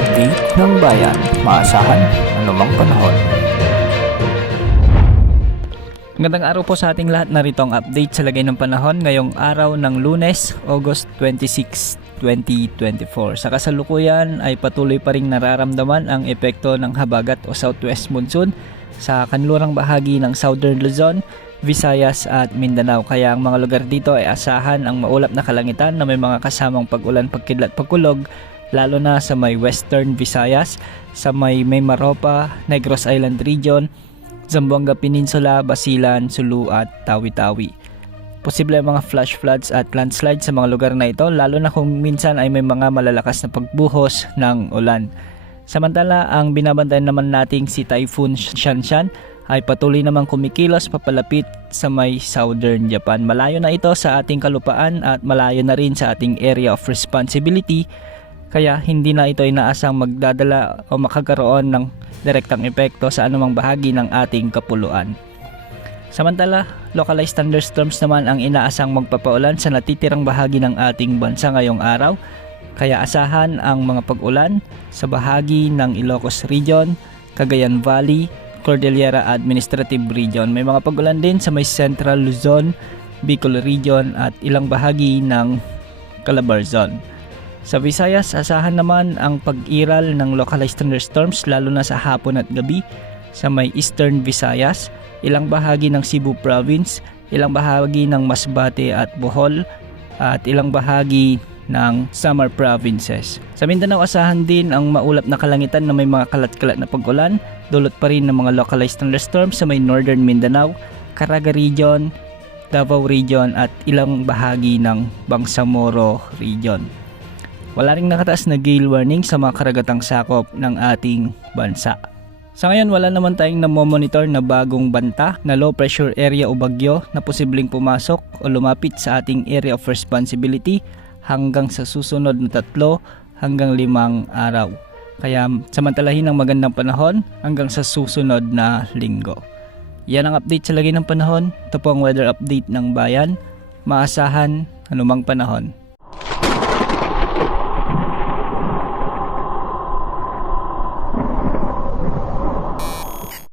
update ng bayan. Maasahan anumang panahon. Magandang araw po sa ating lahat. Narito ang update sa lagay ng panahon ngayong araw ng Lunes, August 26, 2024. Sa kasalukuyan ay patuloy pa ring nararamdaman ang epekto ng habagat o southwest monsoon sa kanlurang bahagi ng Southern Luzon, Visayas at Mindanao. Kaya ang mga lugar dito ay asahan ang maulap na kalangitan na may mga kasamang pag-ulan, pagkidlat, pagkulog, lalo na sa may Western Visayas, sa may Mimaropa, Negros Island Region, Zamboanga Peninsula, Basilan, Sulu at Tawi-Tawi. Posible ang mga flash floods at landslide sa mga lugar na ito, lalo na kung minsan ay may mga malalakas na pagbuhos ng ulan. Samantala, ang binabantayan naman nating si Typhoon Shanshan ay patuloy namang kumikilos papalapit sa may Southern Japan. Malayo na ito sa ating kalupaan at malayo na rin sa ating area of responsibility, kaya hindi na ito inaasang magdadala o makakaroon ng direktang epekto sa anumang bahagi ng ating kapuluan. Samantala, localized thunderstorms naman ang inaasang magpapaulan sa natitirang bahagi ng ating bansa ngayong araw. Kaya asahan ang mga pag-ulan sa bahagi ng Ilocos Region, Cagayan Valley, Cordillera Administrative Region. May mga pag-ulan din sa may Central Luzon, Bicol Region at ilang bahagi ng Calabarzon. Sa Visayas, asahan naman ang pag-iral ng localized thunderstorms lalo na sa hapon at gabi sa may Eastern Visayas, ilang bahagi ng Cebu Province, ilang bahagi ng Masbate at Bohol, at ilang bahagi ng Samar Provinces. Sa Mindanao, asahan din ang maulap na kalangitan na may mga kalat-kalat na pag-ulan, dulot pa rin ng mga localized thunderstorms sa may Northern Mindanao, Caraga Region, Davao Region at ilang bahagi ng Bangsamoro Region. Wala ring nakataas na gale warning sa mga karagatang sakop ng ating bansa. Sa ngayon, wala naman tayong namomonitor na bagong banta na low pressure area o bagyo na posibleng pumasok o lumapit sa ating area of responsibility hanggang sa susunod na 3 hanggang 5 araw. Kaya samantalahin ang magandang panahon hanggang sa susunod na linggo. Yan ang update sa lagay ng panahon. Ito po ang weather update ng bayan. Maasahan anumang panahon.